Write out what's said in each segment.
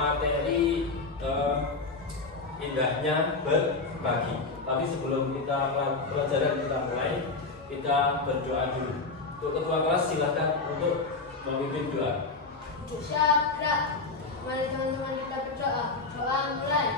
materi indahnya berbagi. Tapi sebelum kita pelajaran kita mulai, kita berdoa dulu. Untuk ketua kelas silahkan untuk memimpin doa. Syakra. Mari teman-teman kita berdoa. Doa mulai.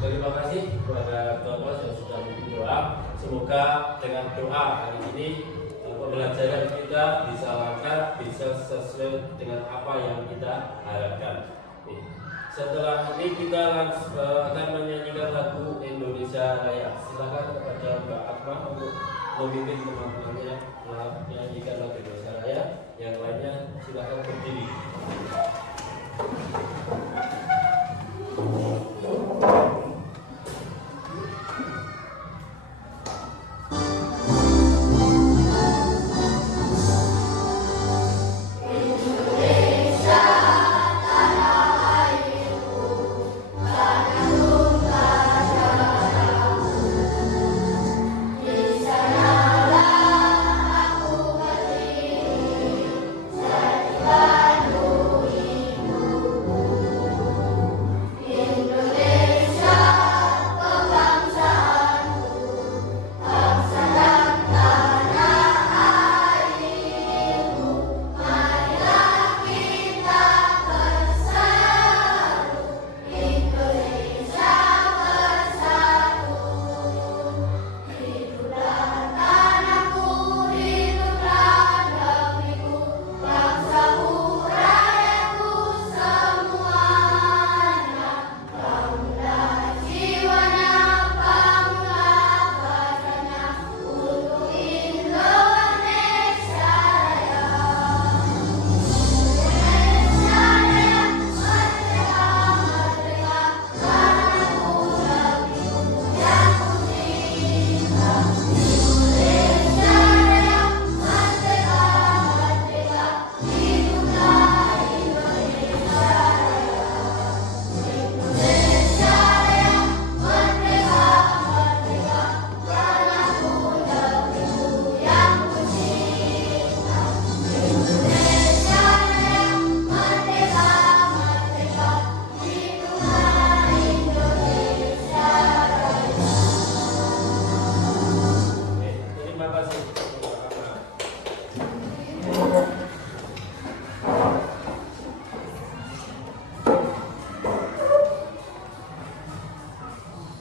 Terima kasih kepada ketua kelas yang sudah memimpin doa. Semoga dengan doa hari ini pembelajaran kita bisa lancar, bisa sesuai dengan apa yang kita harapkan. Setelah ini kita akan menyanyikan lagu Indonesia Raya. Silakan kepada Mbak Akma untuk memimpin teman-temannya menyanyikan lagu Indonesia Raya. Yang lainnya silakan berdiri.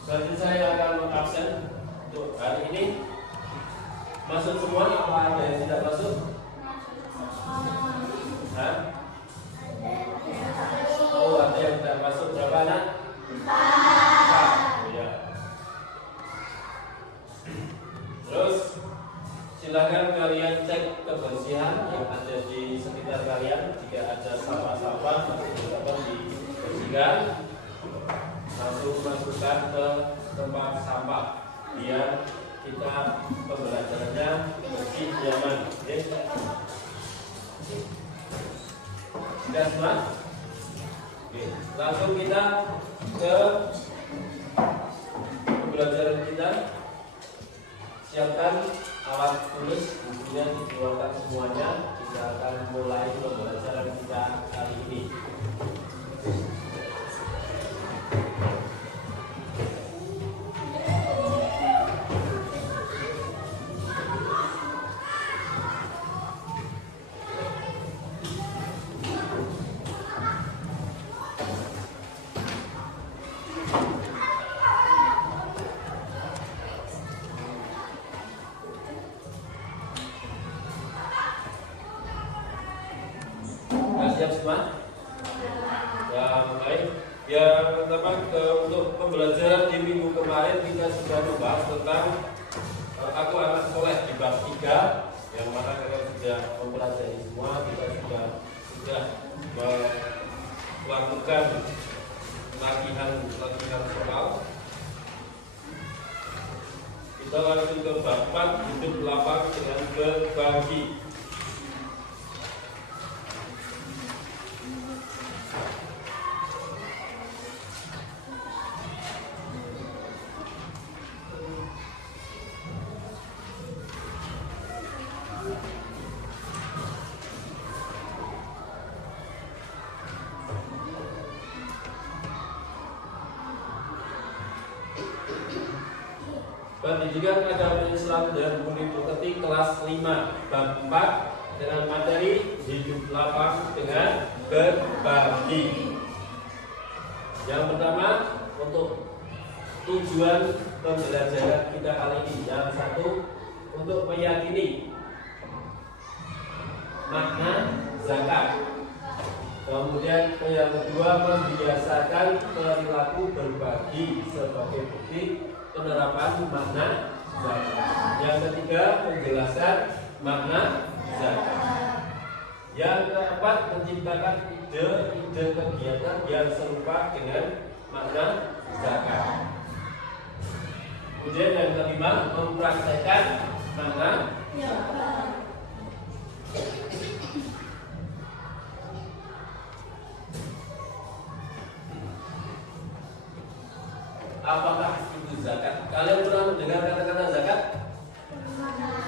Selanjutnya saya akan mengabsen untuk hari ini. Masuk semua apa ada yang tidak masuk? Hah? Oh, ada yang tidak masuk. Berapa anak? 4. Ya. Terus silakan kalian cek kebersihan yang ada di sekitar kalian. Jika ada sampah-sampah dapat dibersihkan, langsung masukkan ke tempat sampah biar kita pembelajarannya bersih nyaman. Okay? Sudah semua? Okay. Langsung kita ke pembelajaran kita. Siapkan alat tulis, bukunya dikeluarkan semuanya. Kita akan mulai pembelajaran kita kali ini. Siap semua? Ya, baik. Ya, pertama untuk pembelajaran di minggu kemarin kita sudah membahas tentang Aku anak soleh di bab 3 yang mana kalian sudah mempelajari semua. Kita sudah melakukan latihan soal. Kita langsung ke bab 4, hidup lapang dengan berbagi. Pendidikan Agama Islam dan Politik kelas 5 bab 4 dengan materi hidup lapang dengan berbagi. Yang pertama, untuk tujuan pembelajaran kita kali ini. Yang satu, untuk meyakini makna zakat. Kemudian yang kedua, membiasakan perilaku berbagi sebagai bukti penerapan makna zakat. Yang ketiga, penjelasan makna zakat. Yang keempat, menciptakan ide kegiatan yang serupa dengan makna zakat. Kemudian yang kelima, mempraktekkan makna zakat. Apakah itu zakat? Kalian pernah mendengar kata-kata zakat?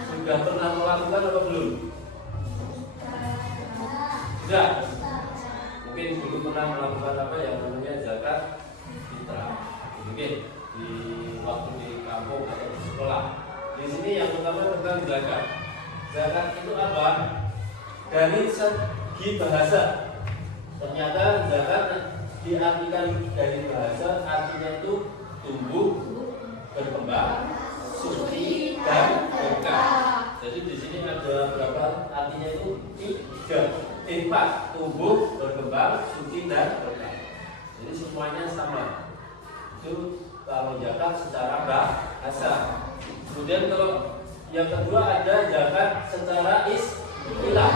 Sudah pernah melakukan atau belum? Sudah. Mungkin belum pernah melakukan apa yang namanya zakat fitrah. Mungkin di waktu di kampung atau di sekolah. Di sini yang pertama tentang zakat. Zakat itu apa? Dari segi bahasa, ternyata zakat diartikan dari bahasa artinya itu tumbuh, berkembang, suci dan berkah. Jadi di sini ada berapa artinya itu? 4. Tumbuh, berkembang, suci dan berkah. Jadi semuanya sama. Itu kalau zakat secara bahasa. Kemudian kalau yang kedua ada zakat secara istilah.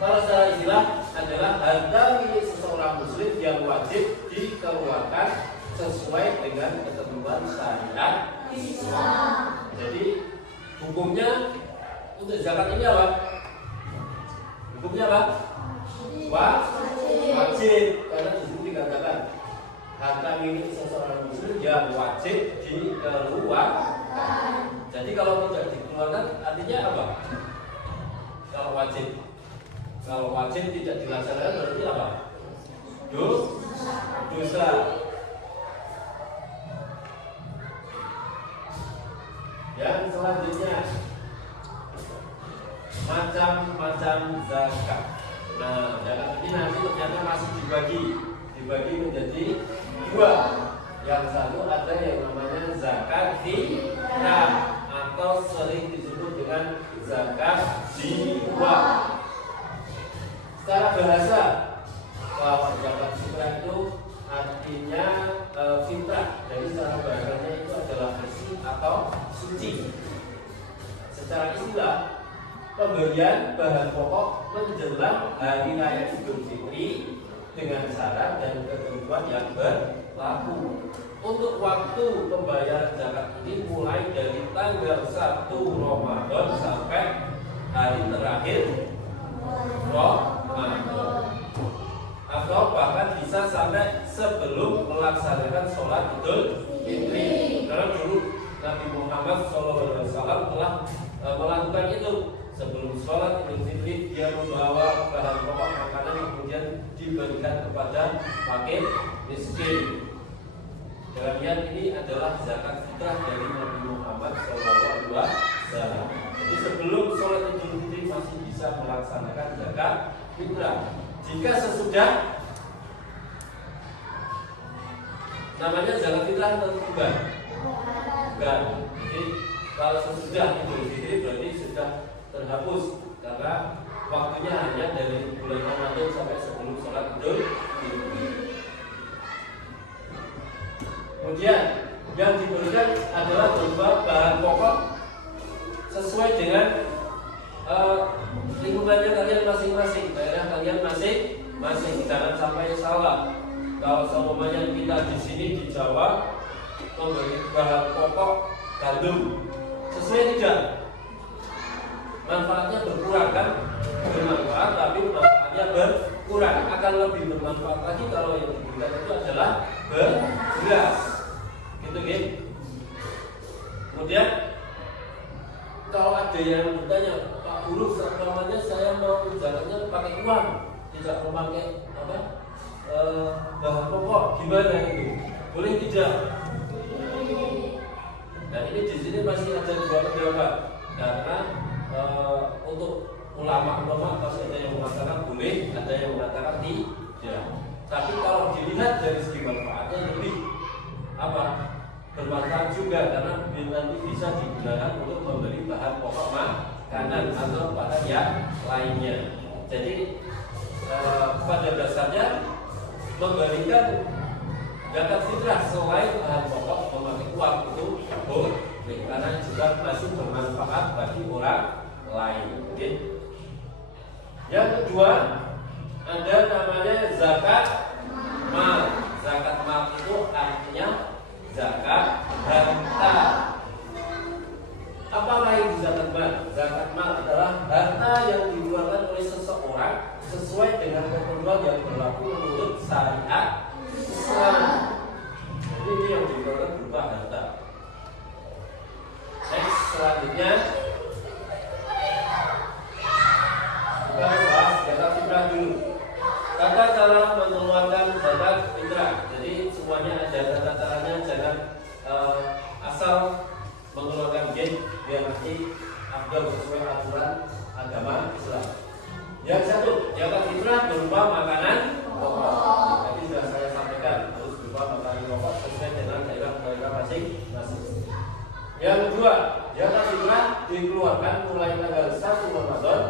Kalau secara istilah adalah harta milik seseorang muslim yang wajib dikeluarkan sesuai dengan ketentuan syariat Islam. Jadi hukumnya untuk zakat ini apa? Hukumnya apa? Wajib. Karena di sini dikatakan harta milik seseorang muslim yang wajib dikeluarkan. Jadi kalau tidak dikeluarkan artinya apa? Kalau wajib tidak dilaksanakan berarti apa? Dosa. Yang selanjutnya, macam-macam zakat. Nah, zakat ini nanti ternyata masih dibagi menjadi 2. Yang satu ada yang namanya zakat fitrah atau sering disebut dengan zakat jiwa. Secara bahasa, bahwa zakat fitrah itu artinya fitrah. Jadi secara bahasanya itu adalah bersih atau suci. Secara istilah, pemberian bahan pokok menjelang hari raya Idul Fitri dengan syarat dan ketentuan yang berlaku. Untuk waktu pembayaran zakat ini mulai dari tanggal 1 Ramadan sampai hari terakhir Ramadan, atau bahkan bisa sampai sebelum melaksanakan sholat Idul Fitri. Karena dulu Nabi Muhammad SAW telah melakukan itu. Sebelum sholat Idul Fitri, dia membawa bahan pokok makanan yang kemudian diberikan kepada fakir miskin. Dengan lihat ini adalah zakat fitrah dari Nabi Muhammad SAW. Jadi sebelum sholat Idul Fitri masih bisa melaksanakan zakat fitrah. Jika sesudah, namanya zakat fitrah atau bukan? Bukan. Jadi kalau sesudah Idul Fitri berarti sudah terhapus karena waktunya hanya dari bulan Ramadan sampai sebelum sholat Idul Fitri. Kemudian yang diberikan adalah berupa masing-masing, daerah kalian masing-masing, jangan sampai salah. Kalau semuanya kita di sini di Jawa memberi bahan pokok gandum, sesuai tidak? Manfaatnya berkurang kan? Bermanfaat tapi manfaatnya berkurang. Akan lebih bermanfaat lagi kalau yang diberikan itu adalah beras. Gitu kan? Kemudian kalau ada yang bertanya, Pak Guru, selamanya saya mau zakatnya pakai uang, tidak memakai bahan pokok, gimana itu? Boleh tidak? Nah ini di sini masih ada dua pendapat karena untuk ulama pasti ada yang mengatakan boleh, ada yang mengatakan tidak. Tapi kalau dilihat dari segi manfaatnya lebih bermanfaat juga karena nanti bisa digunakan untuk membeli bahan pokok makanan atau bahan yang lainnya. Jadi pada dasarnya memberikan zakat fitrah selain bahan pokok memakai uang itu boleh karena juga masih bermanfaat bagi orang lain. Okay. Yang kedua ada namanya zakat mal. Zakat mal itu artinya zakat harta. Apa lain zakat mal? Zakat mal adalah harta yang dikeluarkan oleh seseorang sesuai dengan ketentuan yang berlaku menurut syariat Islam. Jadi ini yang dikeluarkan berupa harta. Next, selanjutnya kita bahas zakat fitrah dulu. Tata cara mengeluarkan zakat fitrah. Jadi semuanya ada tata caranya, jangan asal mengeluarkan gain biar nanti agar sesuai aturan agama Islam. Yang satu, zakat fitrah berupa makanan pokok. Tadi sudah saya sampaikan harus berupa makanan pokok sesuai dengan daerah masing-masing. Yang kedua, zakat fitrah dikeluarkan mulai tanggal 1 Ramadan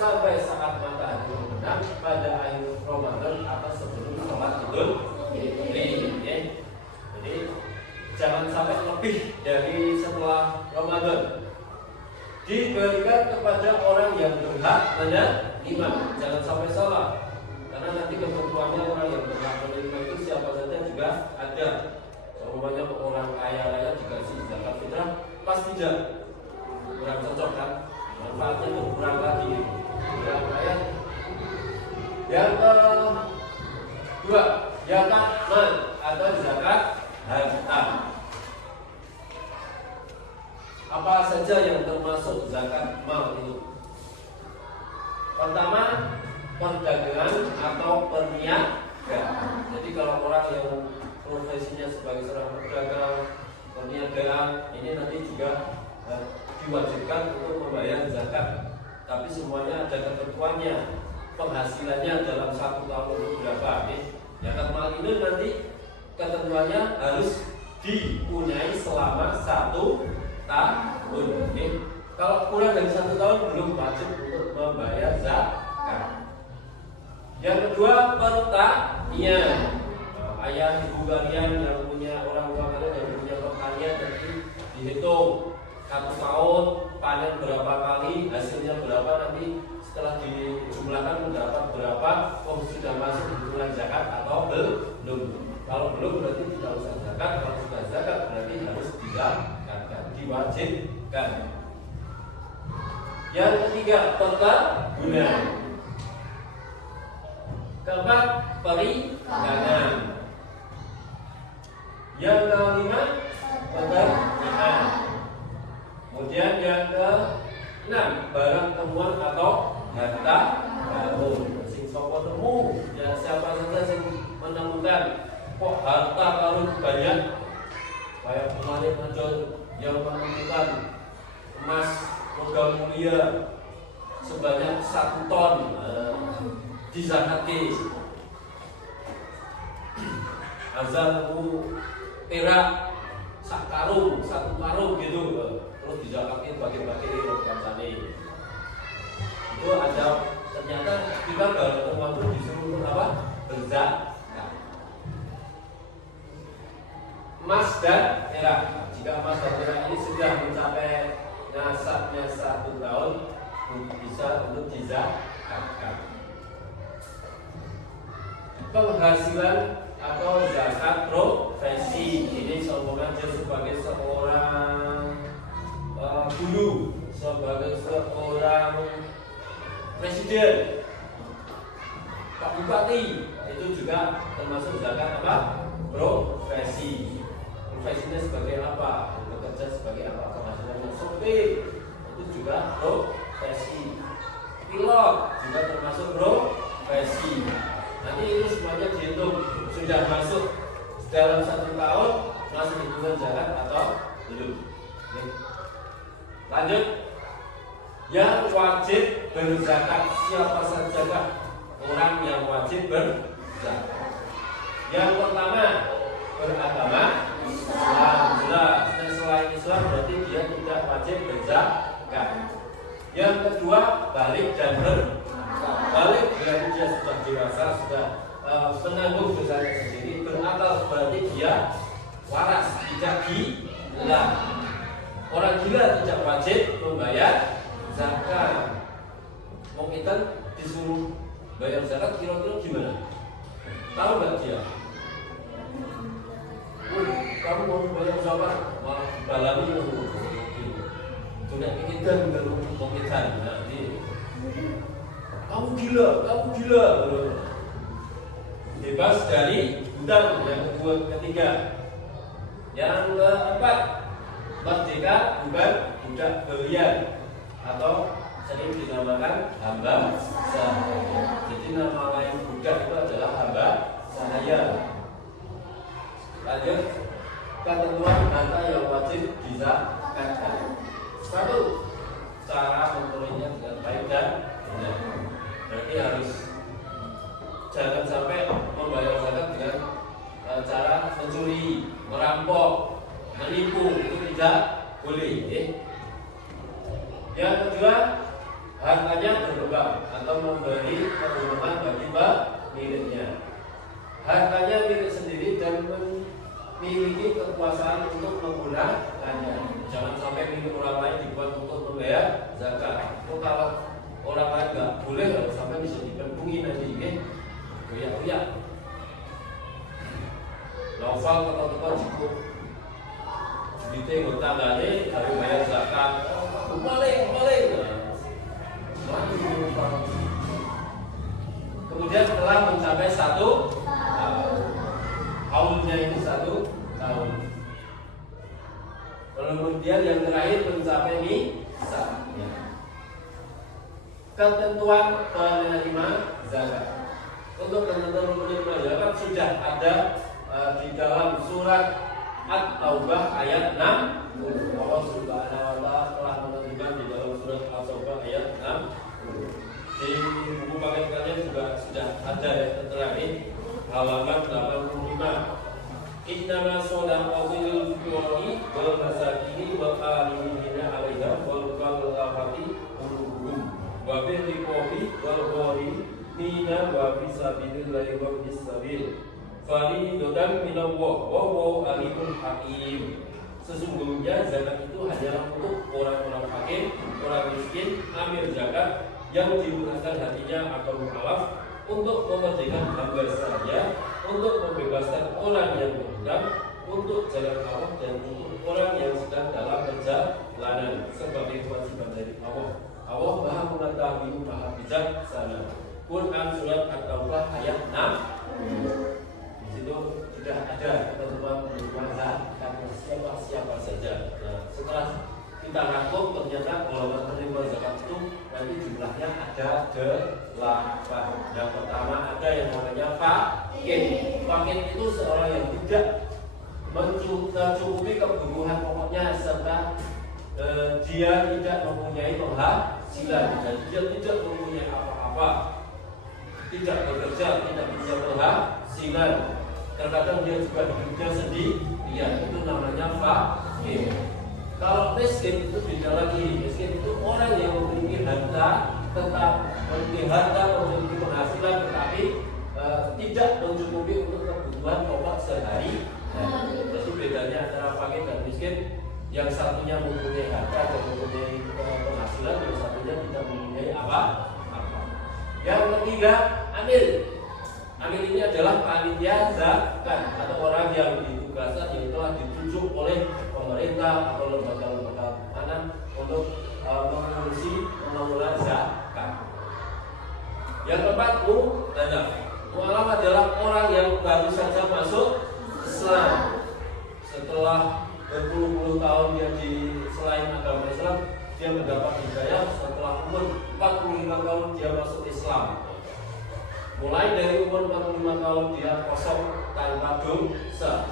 sampai saat matahari terbenam pada akhir Ramadan atau sebelum sholat Idul Fitri. Jadi jangan sampai lebih dari setelah Ramadan. Diberikan kepada orang yang berhak menerima. Jangan sampai salah. Karena nanti ketentuannya orang yang berhak menerima itu siapa saja juga ada. Semuanya orang kaya raya dikasih zakat fitrah, pasti tidak kurang cocok kan? Manfaatnya berkurang lagi. Orang kaya. Yang kedua, zakat mal atau zakat harta. Apa saja yang termasuk zakat mal itu? Pertama, perdagangan atau perniagaan. Jadi kalau orang yang profesinya sebagai seorang pedagang, perniagaan, ini nanti juga diwajibkan untuk membayar zakat. Tapi semuanya ada ketentuannya. Penghasilannya dalam 1 tahun itu berapa? Zakat mal ini nanti ketentuannya harus dipunyai selama 1 tahun. Kalau kurang dari 1 tahun belum wajib untuk membayar zakat. Yang kedua, pertanian. Ayah ibu kalian yang punya orang tua kalian yang punya pertanian nanti dihitung 1 tahun panen berapa kali, hasilnya berapa, nanti setelah dijumlahkan mendapat berapa, sudah masuk hitungan zakat atau belum. Kalau belum berarti tidak usah zakat, kalau sudah zakat berarti harus dizakatkan, diwajibkan. Yang ketiga, perkebunan. Keempat, perikanan. Yang kelima, peternakan. Kemudian yang keenam, barang temuan atau harta karun. Sing sapa temu, ya siapa saja yang menemukan kok harta karun banyak. Kayak kemarin ada yang menemukan emas logam mulia sebanyak 1 ton dizakati. Azan perak 1 karung gitu, terus dizakati bagi-bagi kancane. Itu ada ternyata kita baru temuan itu disuruh untuk apa? Berzakat. Emas dan perak. Jika emas dan perak ini sudah mencapai nasabnya 1 tahun, bisa untuk dizakatkan. penghasilan atau zakat profesi. Ini seumpama dia sebagai seorang guru, sebagai seorang presiden, Pak Bupati, itu juga termasuk zakat apa? Profesi. Profesinya sebagai apa? Bekerja sebagai apa? Penghasilannya sopir, itu juga profesi. Pilot juga termasuk profesi. Nanti itu semuanya dihitung sudah masuk dalam 1 tahun masuk hitungan zakat atau belum. Lanjut, yang wajib berzakat siapa saja orang yang wajib berzakat? Yang pertama beragama Islam, jelas. Dan selain Islam berarti dia tidak wajib berzakat. Yang kedua balik dan balik berarti dia sudah dewasa, sudah menanggung dosanya sendiri. Berakal berarti dia waras, tidak gila. Orang gila tidak wajib membayar zakat. Mau kita disuruh bayar zakat kira-kira gimana? Tahu nggak dia? Kamu mau bayar zakat, malah balami sudah kita mau kita nanti. Kamu gila. Bebas dari hutang. Yang ketiga. Yang keempat, merdeka bukan budak belian atau sering dinamakan hamba sahaya. Jadi nama lain budak itu adalah hamba sahaya. Lanjut, ketentuan harta yang wajib dizakatkan. 1. Cara memperolehnya dengan baik dan benar. Berarti harus jangan sampai membayar zakat dengan cara mencuri, merampok, menipu, itu tidak boleh. Yang kedua, hartanya berkembang atau memberi keuntungan bagi pemiliknya. Hartanya milik sendiri dan memiliki kekuasaan untuk menggunakannya. Jangan sampai milik orang lain dibuat untuk membayar zakat. Itu kalau orang lain nggak boleh, kalau sampai bisa dipenuhi nanti ini goyak-goyak. Novel atau cukup ditengok tangannya harus bayar zakat. Maling. Kemudian setelah mencapai 1 tahun, haulnya ini 1 tahun. Kemudian yang terakhir mencapai nisab. Ketentuan penerima zakat. Untuk ketentuan penerima zakat sudah ada di dalam surat At-Taubah ayat 6. Allah Subhanahu wa taala telah menentukan di dalam surat At-Taubah ayat 6. Di buku paket kalian juga sudah ada ya tertera halaman 85. Innama shadaqatul fuqara'i wal masakini wal amilina 'alaiha wal mu'allafati qulubuhum wa bil riqabi wal gharimina wa fi sabilillahi wa bis sabil. Fariidatan minallah wallahu alimul hakim. Sesungguhnya zakat itu hanyalah untuk orang-orang fakir, orang miskin, amil zakat yang dimurahkan hatinya atau mu'alaf, untuk memerdekakan hamba sahaya, untuk membebaskan orang yang berhutang, untuk jalan Allah, dan untuk orang yang sedang dalam perjalanan sebagai kewajiban dari Allah. Allah Maha Mengetahui, Maha Bijaksana. Quran surat At-Taubah ayat 6. Di situ sudah ada ketentuan penerima zakat siapa saja. Nah, setelah kita rangkum ternyata golongan penerima zakat itu nanti jumlahnya ada 8. Yang pertama ada yang namanya fakir. Fakir itu seorang yang tidak mencukupi kebutuhan pokoknya serta dia tidak mempunyai penghasilan dan dia tidak mempunyai apa-apa, tidak bekerja, tidak punya penghasilan. Terkadang dia juga hidupnya sendirian, itu namanya fakir. Kalau miskin itu beda lagi. Miskin itu orang yang memiliki harta, tetap memiliki harta, memiliki penghasilan, tetapi tidak mencukupi untuk kebutuhan pokok sehari. Jadi bedanya antara fakir dan miskin, yang satunya mempunyai harta dan mempunyai penghasilan, yang satunya tidak mempunyai apa-apa. Yang ketiga, amil. Amil ini adalah panitia zakat atau orang yang ditugaskan yang telah ditunjuk oleh pemerintah atau lembaga-lembaga mana untuk mengurusi mengelola zakat. Yang keempat, mu'alaf adalah orang yang baru saja masuk Islam. Setelah berpuluh-puluh tahun dia di selain agama Islam, dia mendapat hidayah. Setelah umur 45 tahun dia masuk Islam. Mulai dari umur 45 tahun dia kosong tanpa dosa.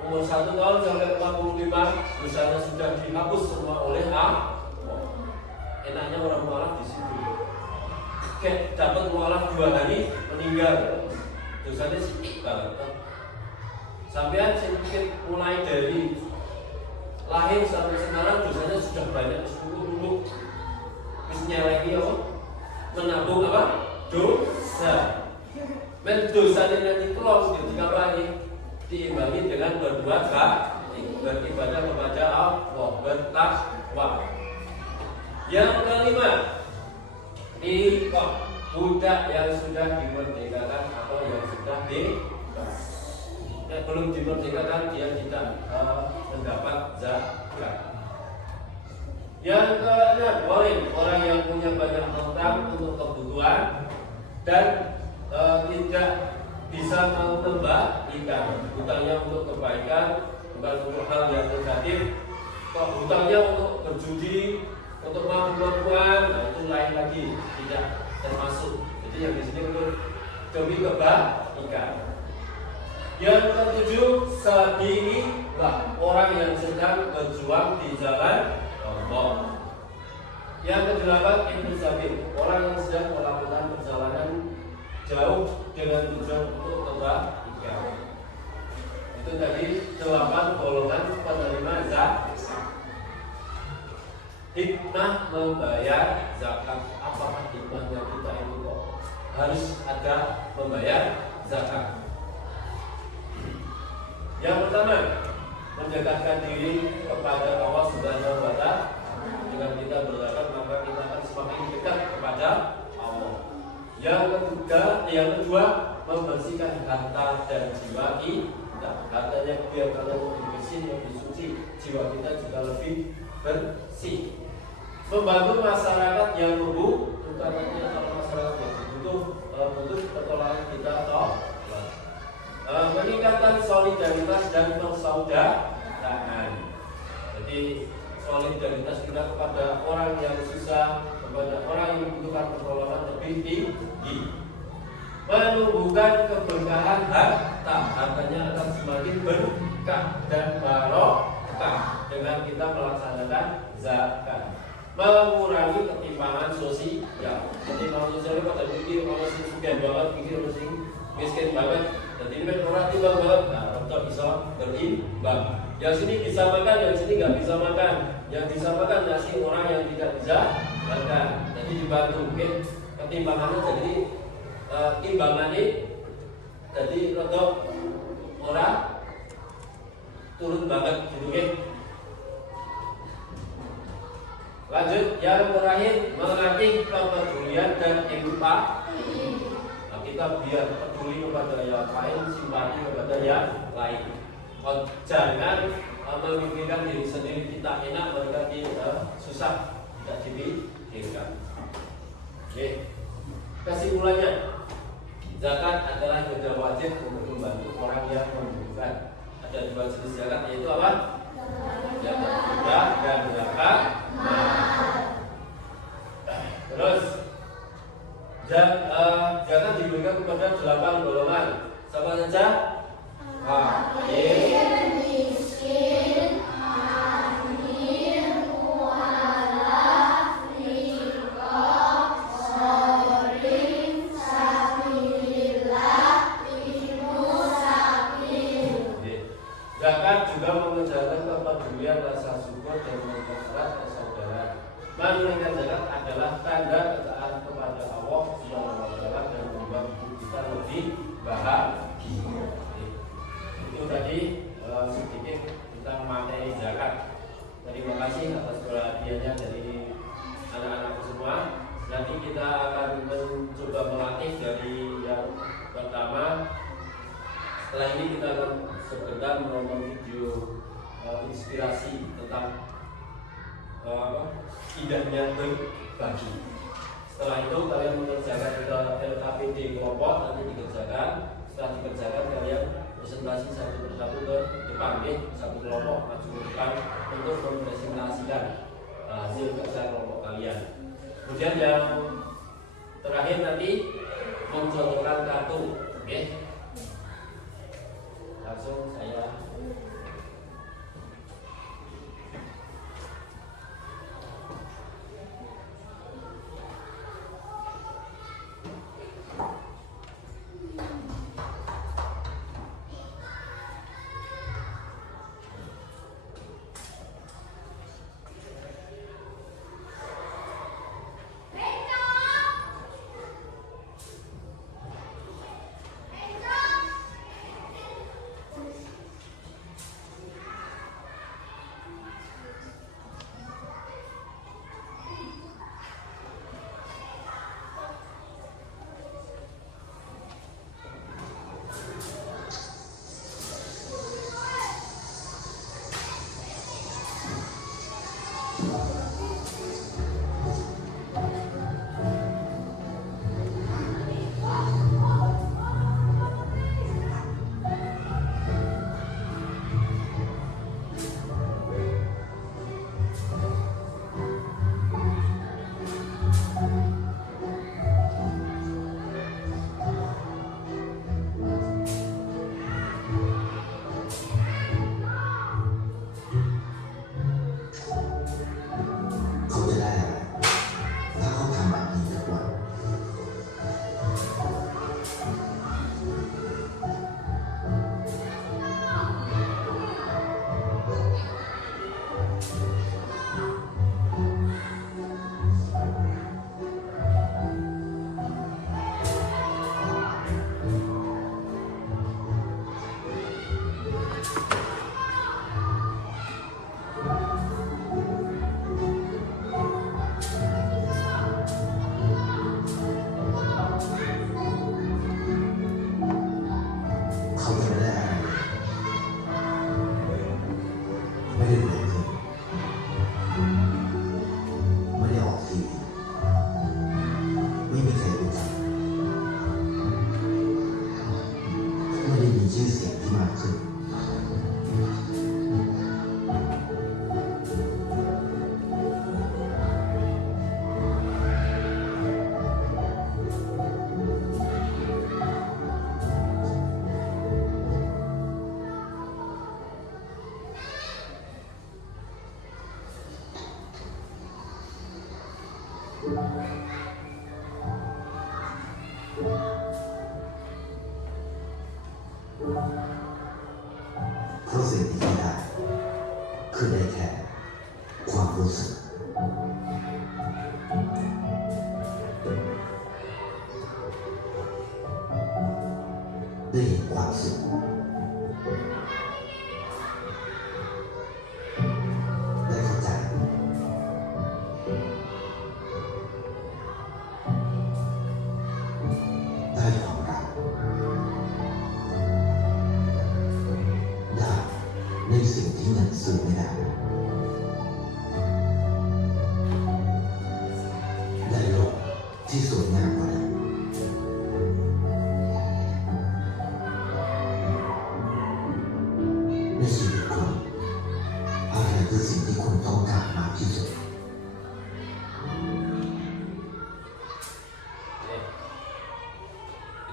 Umur 1 tahun sampai 45 dosanya sudah dihapus semua oleh Allah. Enaknya orang mualaf di situ. Kayak dapat mualaf 2 hari meninggal, dosanya sedikit banget. Sampai sedikit mulai dari lahir sampai sekarang dosanya sudah banyak dulu. Terus nyelengi apa? Menabung apa? Dosa. Men dosanya nanti kelong jadi kapan? Diimbangi dengan berbuat baik, beribadah kepada Allah, bertakwa. Yang kelima, budak yang sudah dimerdekakan atau yang sudah bebas. Belum dimerdekakan dia tidak mendapat zakat. Yang keenam, orang yang punya banyak utang untuk kebutuhan dan tidak bisa mengembalikan hutangnya untuk kebaikan, bukan untuk hal yang negatif. Kok hutangnya untuk berjudi, untuk mabuk-mabukan, nah itu lain lagi, tidak termasuk. Jadi yang di sini untuk demi kebaikan. Yang ketujuh, sabiilillah, orang yang sedang berjuang di jalan Allah. Yang kedelapan, ibnu sabil, orang yang sedang melakukan perjalanan jauh dengan tujuan untuk kebaikan. Itu tadi 8 golongan penerima zakat. Hikmah membayar zakat. Apakah hikmahnya kita ini kok harus ada membayar zakat? Yang pertama, mendekatkan diri kepada Allah Subhanahu wa Ta'ala. Dengan kita berzakat maka kita akan semakin dekat kepada Allah. Yang kedua, membersihkan harta dan jiwa kita. Hartanya biar kalau lebih bersih, lebih suci, jiwa kita juga lebih bersih. Membantu masyarakat yang membutuhkan, kalau masyarakat yang butuh pertolongan kita tolong. Meningkatkan solidaritas dan persaudaraan. Jadi solidaritas kita kepada orang yang susah, kepada orang yang membutuhkan pertolongan lebih tinggi. Menumbuhkan keberkahan harta, hartanya akan semakin berkah dan barokah dengan kita melaksanakan zakat. Mengurangi ketimpangan sosial. Jadi manusia pada pikir orang miskin banget, pikir orang miskin banget. Jadi ini orang timbang banget. Nah, tetap bisa berimbang. Yang sini bisa makan, yang sini nggak bisa makan. Yang bisa makan nasi orang yang tidak bisa makan. Jadi dibantu mungkin ketimbangannya jadi timbangannya jadi untuk orang turun banget gitu kan. Lanjut, yang terakhir melatih kepedulian dan empati. Nah, kita biar peduli kepada yang lain, simpati kepada yang lain. Jangan memikirkan diri sendiri, kita enak, mereka susah, tidak dipikirkan. Oke, kesimpulannya, zakat adalah ibadah wajib untuk membantu orang yang membutuhkan. Ada 2 jenis zakat, yaitu apa? Zakat fitrah dan zakat mal. Terus zakat diberikan kepada 8 golongan. Siapa saja? Fakir, miskin, amir, mu'alaf, riqab, shorin, sabilillah, ibnu sabil. Zakat juga mengajarkan kepedulian, rasa syukur dan mempererat persaudaraan. Menunaikan zakat adalah tanda ketaatan kepada Allah Subhanahu wa Ta'ala dan membuat hidup kita lebih bahagia. Itu tadi Setelah ini kita akan sebentar menonton video inspirasi tentang indahnya berbagi. Setelah itu kalian mengerjakan LKPD kelompok, nanti dikerjakan. Setelah dikerjakan kalian presentasi satu persatu ke depan, satu kelompok maju ke depan untuk mempresentasikan hasil kerja kelompok kalian. Kemudian yang terakhir nanti mencontohkan kartu, oke? Langsung saya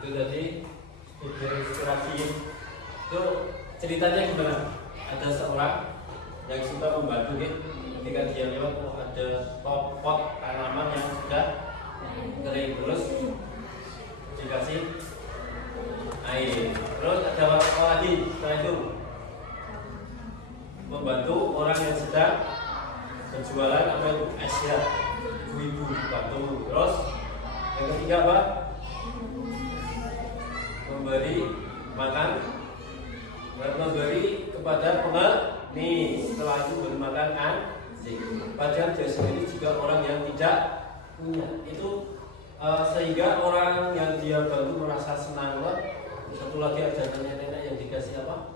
itu tadi video inspirasi. Itu ceritanya gimana? Ada seorang yang suka membantu, ketika dia lewat ada pot tanaman yang sudah kering, terus dikasih air. Terus ada apa lagi setelah itu? Membantu orang yang sedang berjualan apa itu es ya, ibu-ibu bantu. Terus yang ketiga apa? Memberi makan, memberi kepada pengemis. Setelah itu beri makan anjing. Padahal dia sendiri juga orang yang tidak punya. Itu sehingga orang yang dia bantu merasa senang. Satu lagi ada nenek-nenek yang dikasih apa?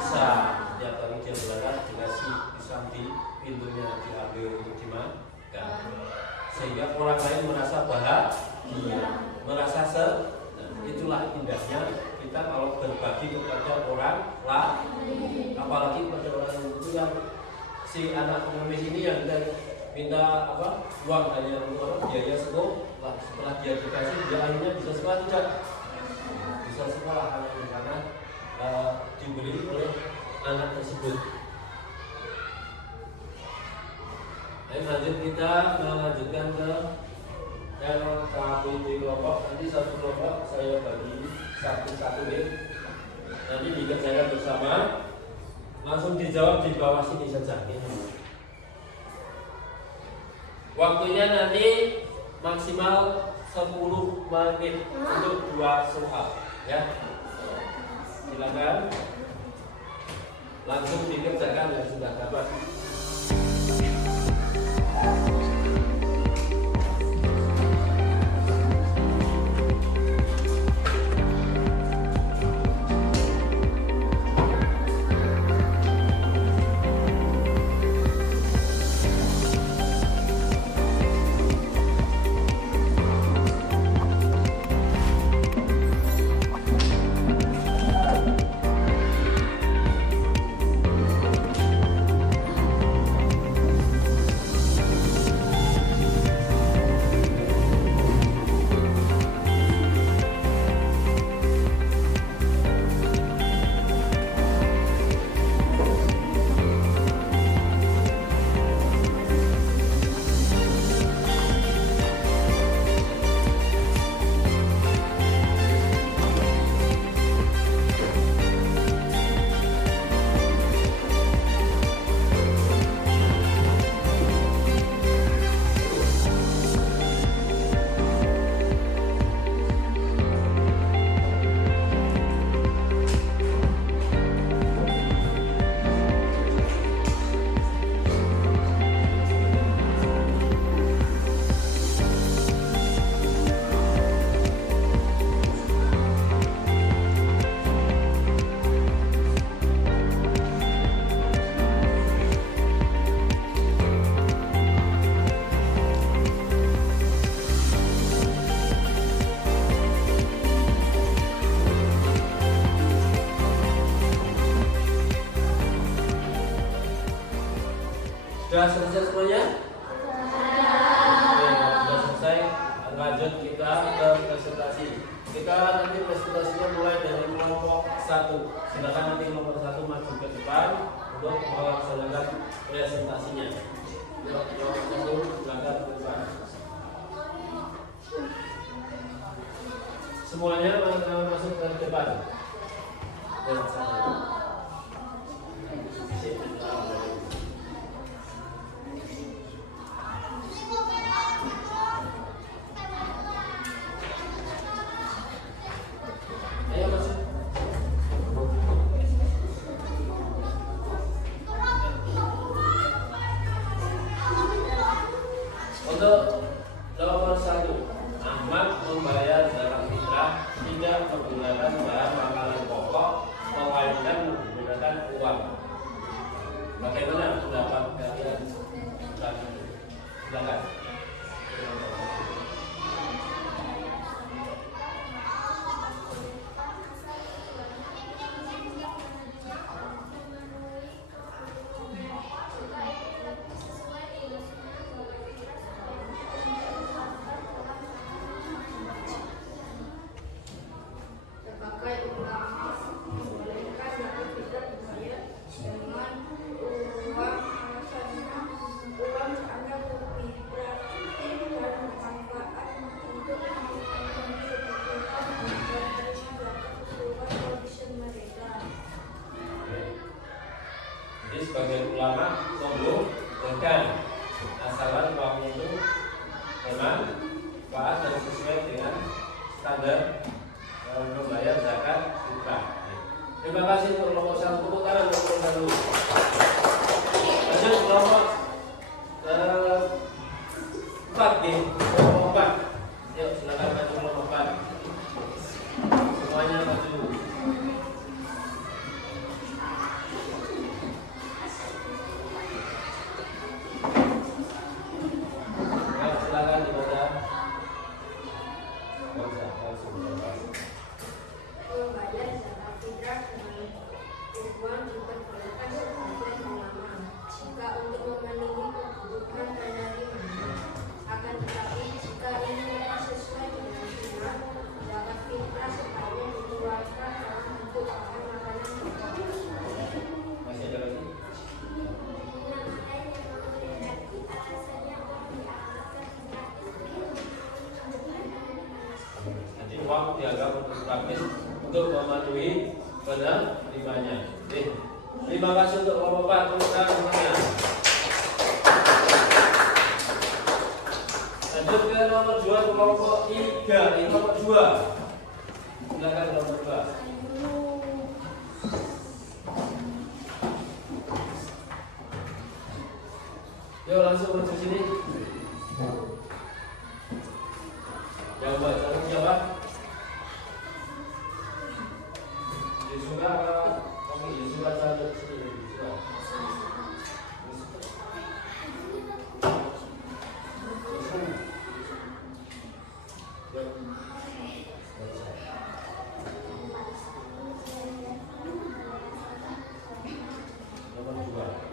Bisa. Setiap kali dia berangkat dikasih pisang di pintunya, diambil untuk dimakan. Sehingga orang lain merasa bahagia, merasa itulah indahnya kita kalau berbagi kepada orang lain, apalagi kepada orang itu yang si anak pengemis ini yang kita minta apa uang hanya untuk biaya sekolah. Setelah dia dikasih, dia akhirnya bisa sekolah tidak? Bisa sekolah hanya karena diberi oleh anak tersebut. Baik, lanjut kita melanjutkan ke LKPD kelompok. Nanti satu kelompok saya bagi satu nih. Nanti dikerjakan bersama. Langsung dijawab di bawah sini saja. Waktunya nanti maksimal 10 menit untuk 2 soal, ya. Silakan langsung dikerjakan yang sudah dapat. Sudah selesai semuanya? Sudah selesai. Lanjut kita ke presentasi. Kita nanti presentasinya mulai dari kelompok 1. Silakan nanti kelompok 1 maju ke depan untuk melaksanakan presentasinya. Kelompok 1 berangkat ke depan. Semuanya masuk ke depan. Untuk nomor 1, Ahmad membayar zakat fitrah tidak menggunakan bahan makanan pokok, melainkan menggunakan uang. Bagaimana pendapat kalian? Silakan. Jadi sebagian ulama membolehkan asalkan uangnya itu bermanfaat dan sesuai dengan standar membayar zakat fitrah. Terima kasih untuk kelompok 1. Tepuk tangan untuk kelompok 1. Lanjut kelompok 4 nih. Kelompok 4. Yuk silakan maju kelompok 4. Semuanya maju. Membayar zakat fitrah dengan uang diperbolehkan sebagian ulama jika untuk memenuhi kebutuhan penerimanya. Akan tetapi jika ini tidak sesuai dengan sunnah, zakat fitrah sebaiknya dikeluarkan dalam bentuk bahan makanan pokok. Masih ada lagi? Nanti uang dianggap untuk praktis untuk memenuhi penerimanya. Terima kasih untuk Bapak-bapak. Teruskan semuanya. Lanjut ke nomor 2, kelompok 3. Ini nomor 2. Silakan nomor 2. Yuk langsung menuju sini. Yang baca siapa? Yusuka apa? Oke, Yusuka satu sini. Nomor 2.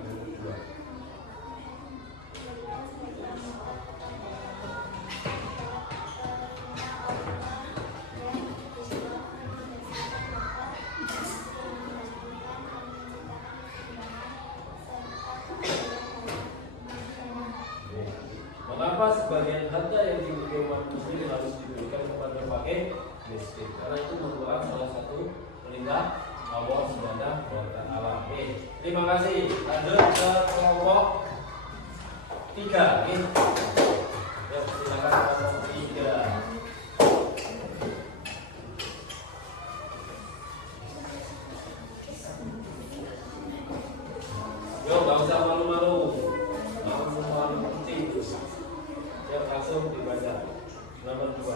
Mengapa sebagian harta yang dimiliki umat muslim harus diberikan kepada fakir miskin? Karena itu merupakan salah satu perintah Allah Subhanahu wa Ta'ala. Terima kasih. Lanjut ke kelompok 3. Ya, silakan kelompok 3. Yo, nggak usah malu-malu. Malu-malu penting. Ya, langsung dibaca. Nomor 2.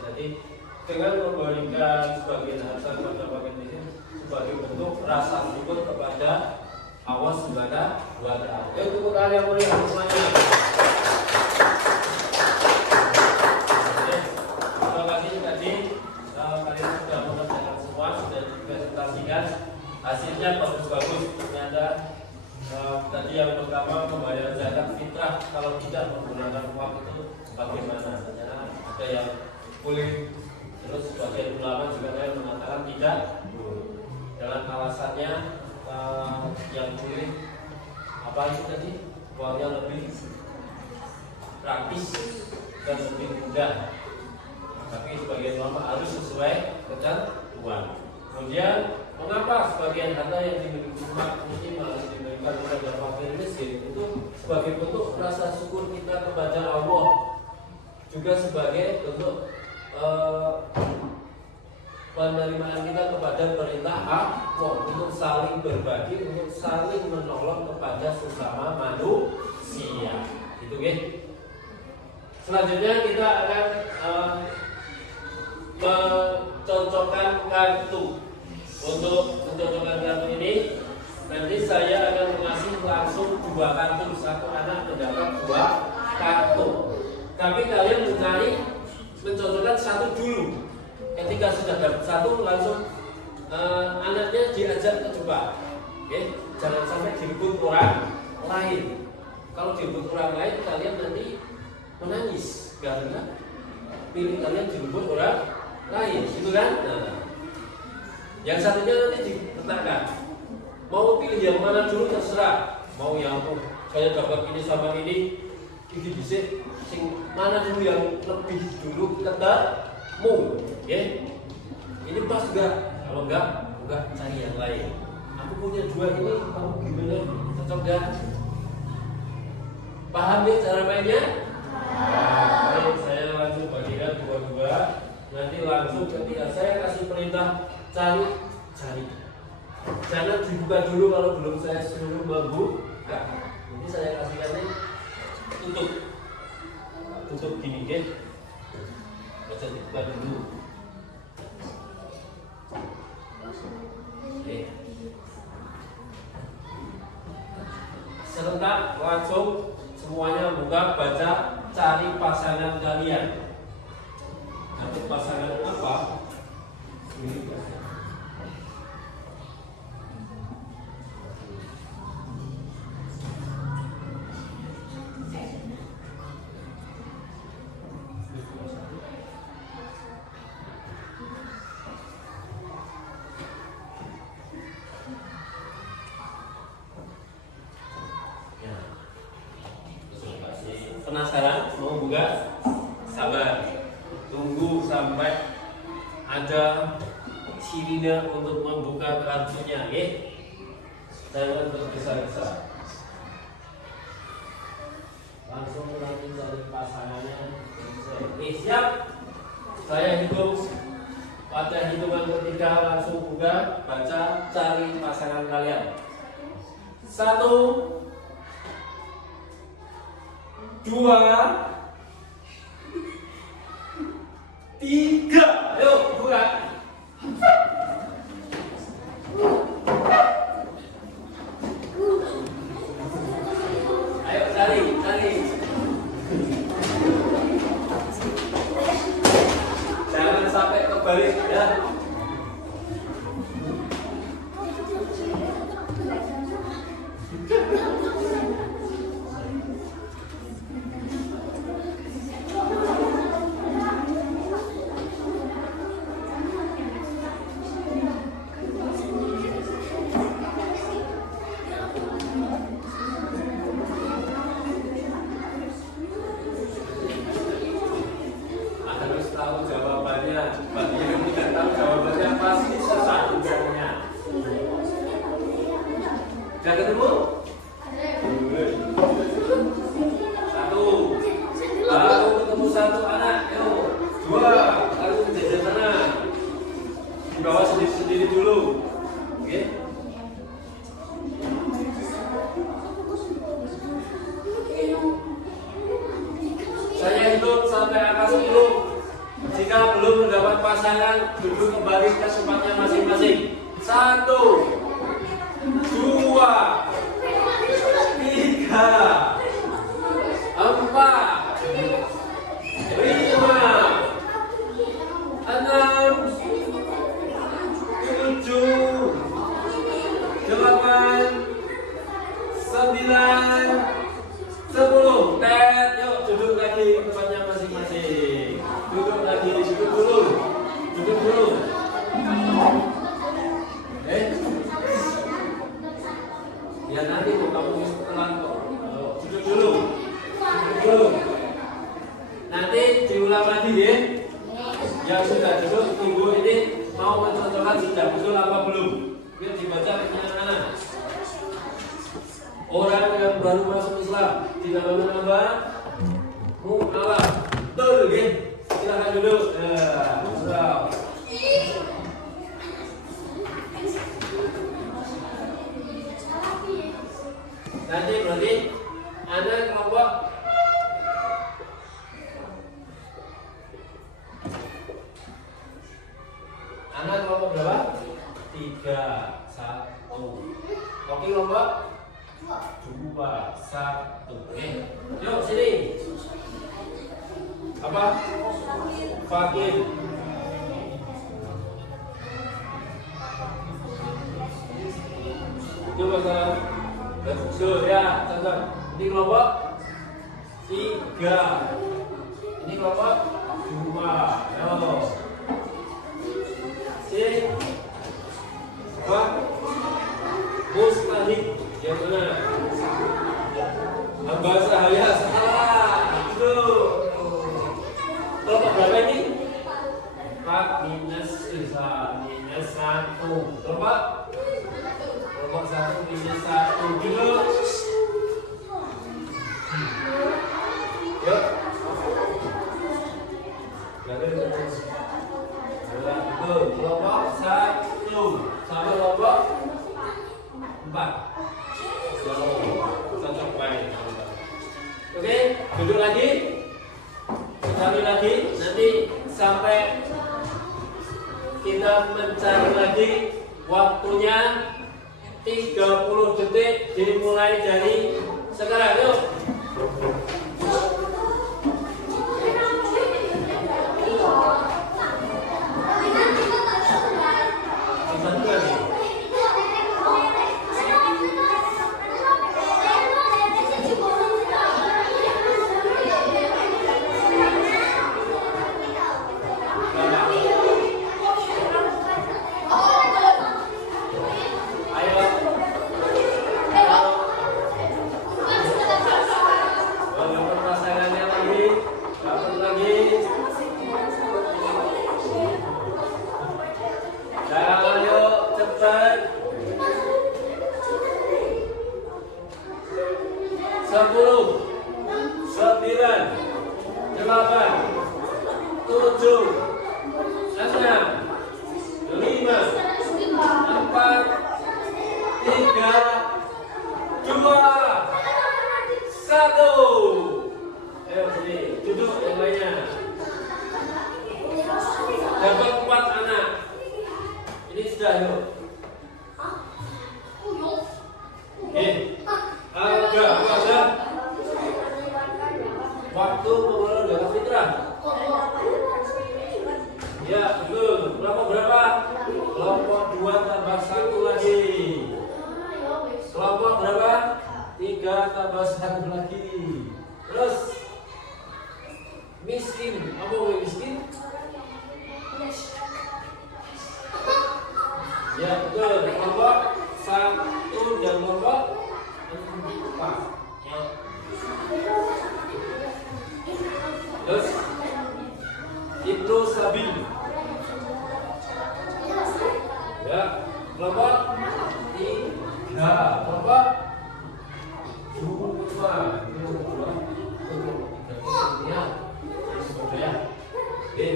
Jadi dengan memberikan sebagian harta kepada fakir miskin sebagai bentuk rasa syukur kepada Allah Subhanahu wa Ta'ala. Yuk tepuk tangan yang mulia semuanya. Terima kasih tadi kalian sudah mengerjakan semua, sudah dipresentasikan. Hasilnya bagus-bagus. Ternyata tadi yang pertama membayar zakat fitrah kalau tidak menggunakan uang itu bagaimana? Ternyata ada yang boleh, terus sebagian ulama juga ada yang mengatakan tidak dengan alasannya yang boleh apa itu tadi uangnya lebih praktis dan lebih mudah, tapi sebagian ulama harus sesuai ketentuan. Kemudian mengapa sebagian harta yang dimiliki umat muslim harus diberikan kepada fakir miskin? Itu sebagai bentuk rasa syukur kita kepada Allah, juga sebagai bentuk penerimaan kita kepada perintah Allah untuk saling berbagi, untuk saling menolong kepada sesama manusia. Itu ya. Selanjutnya kita akan mencocokkan kartu. Untuk mencocokkan kartu ini nanti saya akan mengasih langsung 2 kartu, satu anak mendapat 2 kartu. Tapi kalian mencari mencocokkan 1 dulu. Ketika sudah dapat 1 langsung anaknya diajak ke depan. Oke, jangan sampai direbut orang lain. Kalau direbut orang lain kalian nanti menangis karena pilih kalian direbut orang lain, gitu kan? Nah, yang satunya nanti diletakkan. Mau pilih yang mana dulu terserah. Mau yang saya dapat ini sama ini disik. Sing mana dulu yang lebih dulu ketemu, ya? Ini pas enggak? Kalau enggak cari yang lain. Aku punya 2 ini, kamu gimana? Cocok enggak? Paham ya cara mainnya? Baik, saya langsung bagikan 2-2. Nanti langsung ketika saya kasih perintah cari. Jangan dibuka dulu kalau belum saya suruh membuka. Nanti saya kasihkan ini tutup gini, oke? Baca dibuka dulu. Oke. Serentak langsung semuanya buka, baca, cari pasangan kalian. Nanti pasangan apa? Ini. Penasaran mau buka? Sabar, tunggu sampai ada sirine untuk membuka kartunya, ya. Jangan tergesa-gesa. Langsung nanti cari pasangannya. Oke, siap? Saya hitung. Pada hitungan ketiga langsung buka, baca, cari pasangan kalian. 1, 2, 3, ayo buka. Ayo cari. Jangan sampai kebalik ya. Harus tahu jawabannya. Bagi yang tidak tahu jawabannya pasti susah ujarnya. Sudah ketemu? 1, baru ketemu 1 anak. Ayo 2, lalu ke jajan sana. Dibawa sendiri-sendiri dulu. Oke? Saya hitung sampai angka 10. Jika belum mendapat pasangan, duduk kembali ke tempatnya masing-masing. 1, 2, 3, 4, 5, 6, 7, 8, 9, 10. Tet, yuk duduk lagi ke tempatnya masing-masing. Duduk lagi, duduk dulu. Ya nanti mau kamu pelan kok. Duduk dulu. Nanti diulang lagi ya. Yang sudah duduk tunggu ini mau mencontohkan sudah betul apa belum? Biar dibaca anak-anak. Orang yang baru masuk Islam tidak menambah mu'alaf. Betul ya? Silakan duduk. Nanti berarti anak kelompok berapa? 3, 1. Oke kelompok 2, 1. Yuk sini. Apa? Fakir. Coba salah. Betul ya, contoh. Ini kelompok 3. Ini kelompok 2. Yo. Sini. Apa? Mustahik. Yang mana? Hamba sahaya salah. Itu. Kelompok berapa ini? 4 minus 1. Kelompok 1 minus 1 gitu. Yuk. Kelompok 1 sama kelompok 4. Cocok baik. Oke, duduk lagi. Sekali lagi, nanti sampai kita mencari lagi waktunya 30 detik dimulai dari sekarang. Yuk. Dapat 4 anak. Ini sudah yuk. Oke. Ada. Waktu pengeluaran zakat fitrah. Ya, betul. Berapa? Kelompok 2 tambah 1 lagi. Kelompok berapa? 3 tambah 1 lagi. Terus miskin. Apa yang miskin? Ya, betul. Kelompok 1 dan kelompok 4. Terus Ibnu Sabil. Ya, kelompok 3. Kelompok 2. Ya. Oke,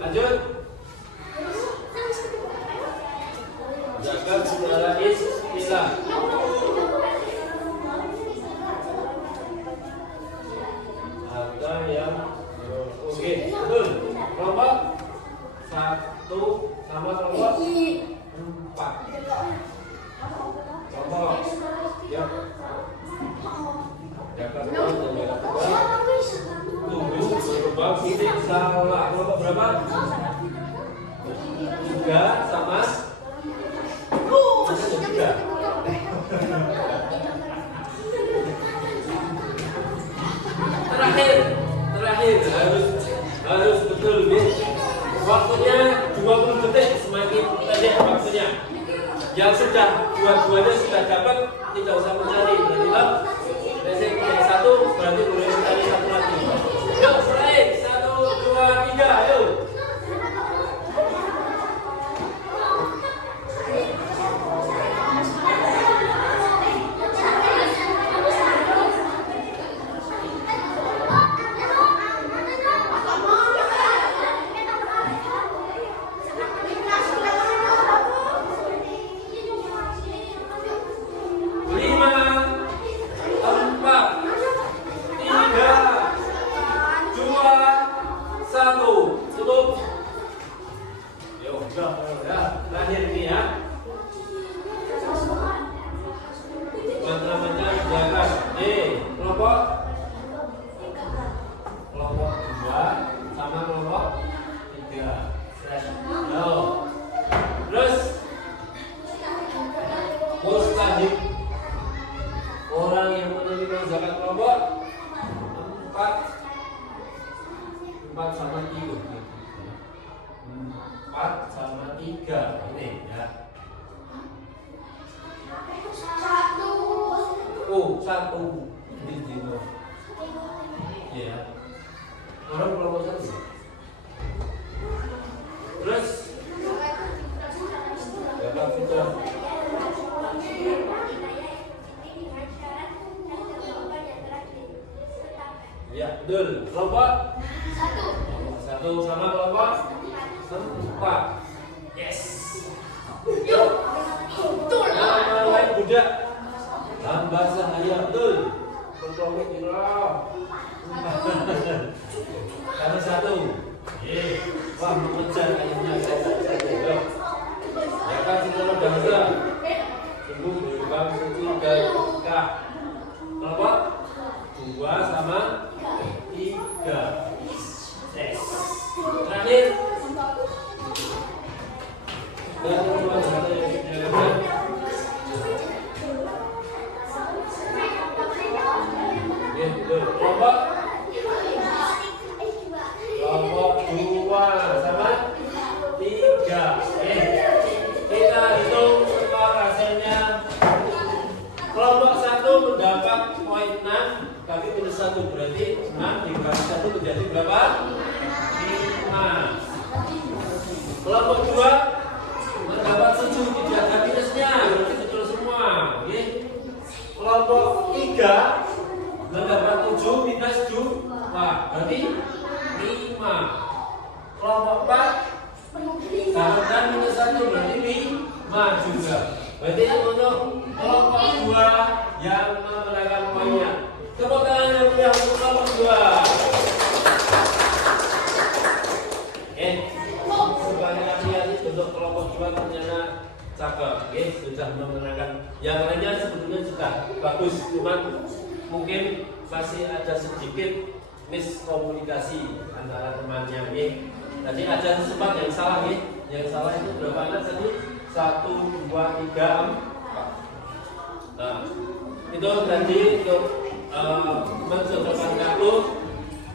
lanjut. Zakat secara istilah. Harga yang oke, betul. Kelompok 1 sama kelompok 4. Kelompok ya. Zakat dan zakat tunggu berubah titik salah. Kelompok berapa? 3 sama 3. Terakhir harus betul nih. Waktunya 20 detik, semakin pendek waktunya. Yang sudah dua-duanya sudah dapat tidak usah mencari. Berarti yang 1 berarti boleh mencari 1 lagi. Yuk, mulai 1, 2, 3, yuk. Orang yang menerima zakat kelompok 4 sama 3. 4 sama 3 ini ya. 1 di sini. Ya. Orang kelompok 1. Terus zakat fitrah. Ya, betul. Kelompok 1 sama kelompok 4. Yes. Yuk. Betul. tidak? Hamba sahaya, betul. Berkelompok kira. Karena satu. Wah, mengejar ayamnya saya. Ya kan secara bahasa. Sungguh berbang suci dan kah. Kelompok 2 sama 3. Terakhir. Dan kelompok 2 sama 3. Kita hitung skor hasilnya. Kelompok 1 mendapat poin 6 kali minus 1, berarti 6 dikali 1 menjadi berapa? 5. Kelompok 2 mendapat 7, tidak ada minusnya, berarti betul semua. Kelompok 3 mendapat 7 minus 2, berarti 5. Kelompok 4 tambahkan minus 1, berarti 5 juga. Berarti untuk kelompok 2 yang memenangkan poinnya. Tepuk tangan yang meriah untuk kelompok 2. Supaya lihat untuk kelompok 2 ternyata cakep, sudah memenangkan. Yang lainnya sebetulnya sudah bagus, cuman mungkin masih ada sedikit miskomunikasi antara temannya. Tadi ada sempat yang salah, yang salah itu berapa anak tadi? 1, 2, 3, 4. Nah, itu tadi untuk mencocokkan kartu.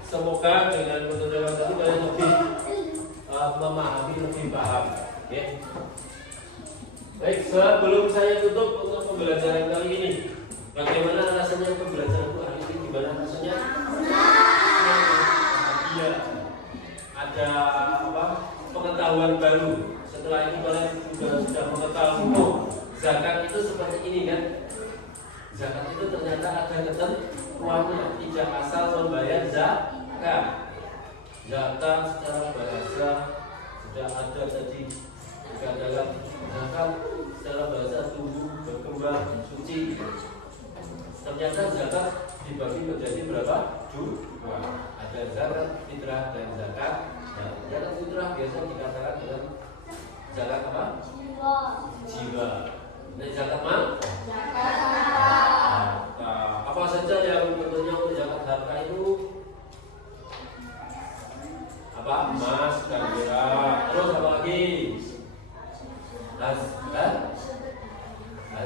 Semoga dengan mencocokkan kartu kalian lebih memahami, lebih paham. Baik, sebelum saya tutup untuk pembelajaran kali ini, bagaimana rasanya pembelajaran hari ini? Gimana rasanya? Iya, ada pengetahuan baru. Setelah ini kalian sudah mengetahui zakat itu seperti ini kan? Zakat itu ternyata ada ketentuannya, tidak asal membayar zakat. Zakat secara bahasa sudah ada tadi, juga dalam zakat secara bahasa tumbuh, berkembang, suci. Ternyata zakat dibagi menjadi berapa? 2. Ada zakat fitrah dan zakat. Nah, zakat fitrah biasa dikatakan dengan zakat apa? Jiwa. Dan zakat mana? Zakat. Apa saja yang tentunya untuk zakat harta itu? Apa? Emas dan perak. Terus apa lagi?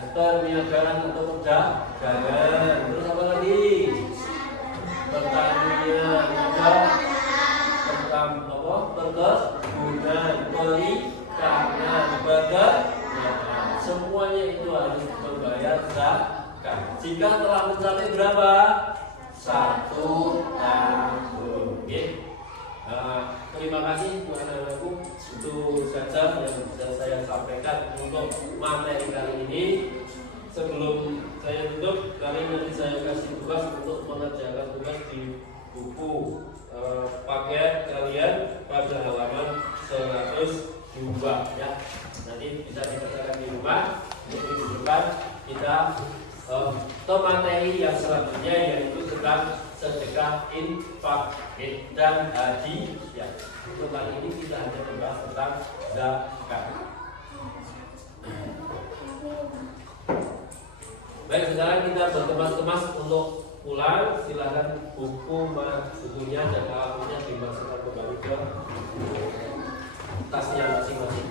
Perniagaan atau perdagangan. Terus apa lagi? Pertanian, perkebunan, perikanan, semuanya itu harus membayar zakat. Jika telah mencapai berapa? 1 tahun. Terima kasih anak-anakku. Itu saja yang bisa saya sampaikan untuk materi kali ini. Sebelum saya tutup, kali ini saya kasih tugas untuk mengerjakan tugas di buku paket kalian pada halaman 102 ya. Nanti bisa dikerjakan di rumah. Untuk minggu depan kita ke materi yang selanjutnya, yaitu tentang sedekah, infak, dan haji ya. Untuk kali ini kita hanya membahas tentang zakat. Baik, sekarang kita berkemas-kemas untuk pulang. Silakan bukunya dan alatnya dimasukkan kembali ke tasnya masing-masing.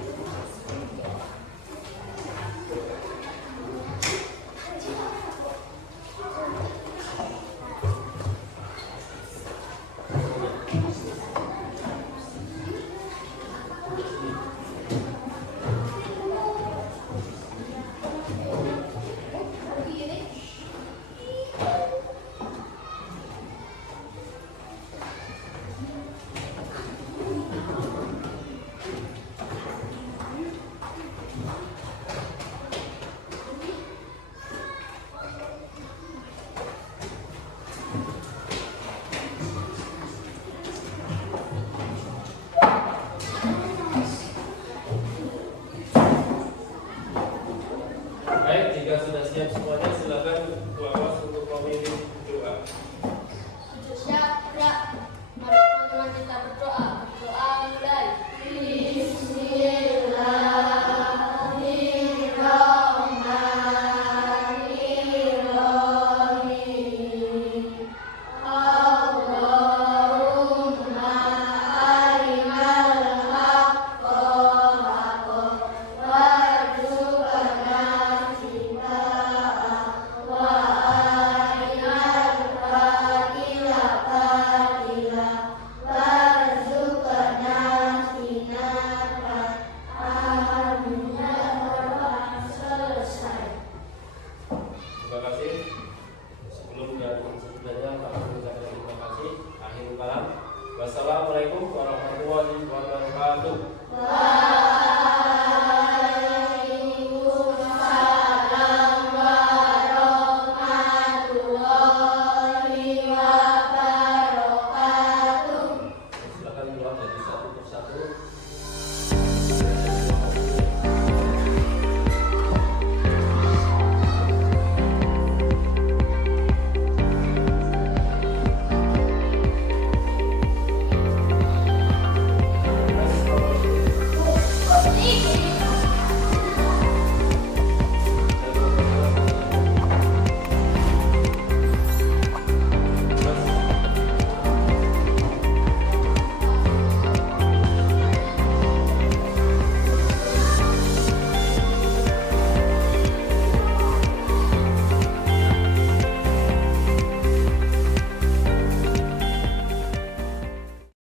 sudah siap semuanya, silakan